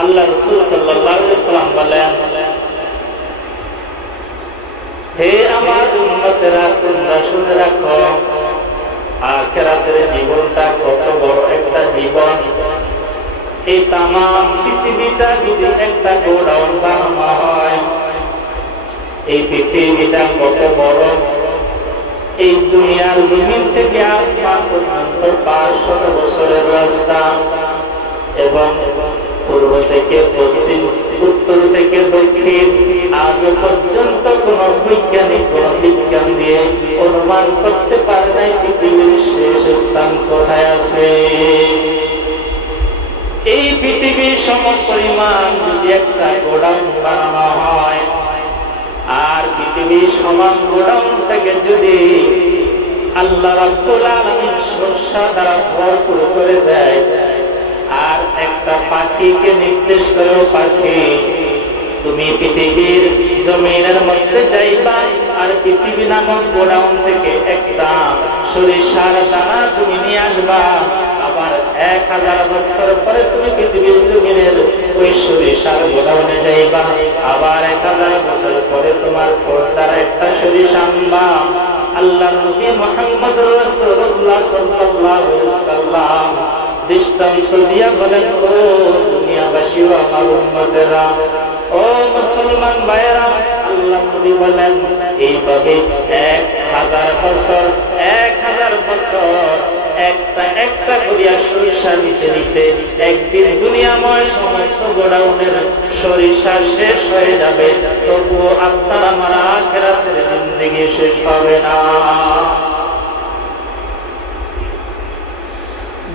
আল্লাহ রাসূল সাল্লাল্লাহু আলাইহি ওয়াসাল্লাম বলেন, হে আমার উম্মতেরা, তোমরা শুনে রাখো, আখিরাতের জীবনটা কত বড় একটা জীবন। এই তামাম পৃথিবীটা যদি একটা গোডাউন বানানো হয়, এই পৃথিবীটা কত বড়। এই দুনিয়ার জমিন থেকে আসমান পর্যন্ত 500 বছরের রাস্তা, এবং পূর্ব থেকে পশ্চিম, উত্তর থেকে দক্ষিণ, আজ পর্যন্ত কোন বৈজ্ঞানিক কোন বিজ্ঞান দিয়ে অনুমান করতে পারে নাই পৃথিবীর শেষ স্থান কোথায় আছে। এই পৃথিবীর সমপরিমাণ যদি একটা গোডাউন বানানো হয়, আর পৃথিবীর সমান গোডাউন থেকে যদি আল্লাহ রাব্বুল আলামিন শস্য দ্বারা ভরপুর করে দেয়, আর একটা পাখিকে নির্দেশ করে, পাখি তুমি পৃথিবীর জমিনের মধ্যে যাইবা, আর পৃথিবী নামক গোডাউন থেকে একটা সরিষার দানা তুমি নিয়ে আসবা, আবার 1000 বছর পরে তুমি পৃথিবীর জমিনের ওই সরিষার গোডাউনে যাইবা, আবার 1000 বছর পরে তোমার ঠোঁট দ্বারা একটা সরিষা আনবা। আল্লাহ নবী মুহাম্মদ রাসূলুল্লাহ সাল্লাল্লাহু আলাইহি ওয়াসাল্লাম দৃষ্টান্ত দিয়া বলেন, ও দুনিয়াবাসী ও আমার উম্মতেরা, ও মুসলমান ভাইরা, আল্লাহ নবী বলেন, এইভাবে 1000 বছর 1000 বছর একটা একটা করিয়া সরিষা নিতে নিতে একদিন দুনিয়াময় সমস্ত গোডাউনের সরিষা শেষ হয়ে যাবে, তবুও আপনার আমার আখিরাতের জিন্দেগি শেষ হবে না।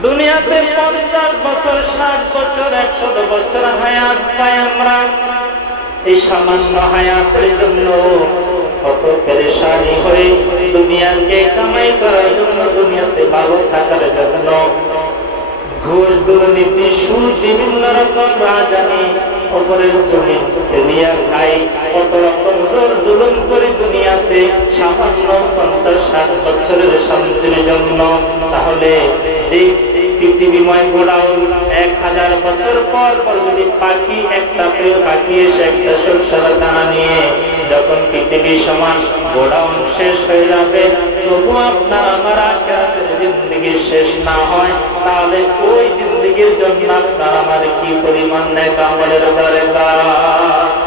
দুনিয়াতে 50 বছর, 60 বছর, 100 বছর হায়াত পাই আমরা। এই সামান্য হায়াতের জন্য কত পেরেশানি হয়ে দুনিয়াকে কামাই করার জন্য, দুনিয়াতে ভালো থাকার জন্য ঘুষ, দুর্নীতি, সুদ, বিভিন্ন রকম রাজানি অপরের জমি খেলিয়া খাই, কত রকম জোর জুলুম করে দুনিয়াতে সামান্য 50-60 বছরের শান্তির জন্য। তাহলে যে পৃথিবীময় গোডাউন 1000 বছর পর পর যদি পাখি, একটা পাখি এসে একটা সরষের দানা নিয়ে যখন পৃথিবী সমান গোডাউন শেষ হয়ে যাবে, তবু আপনার আমার আখিরাতের জিন্দেগি শেষ না হয়, তাহলে ওই জিন্দেগির জন্য আপনার আমার কি পরিমাণ নেক আমলের দরকার।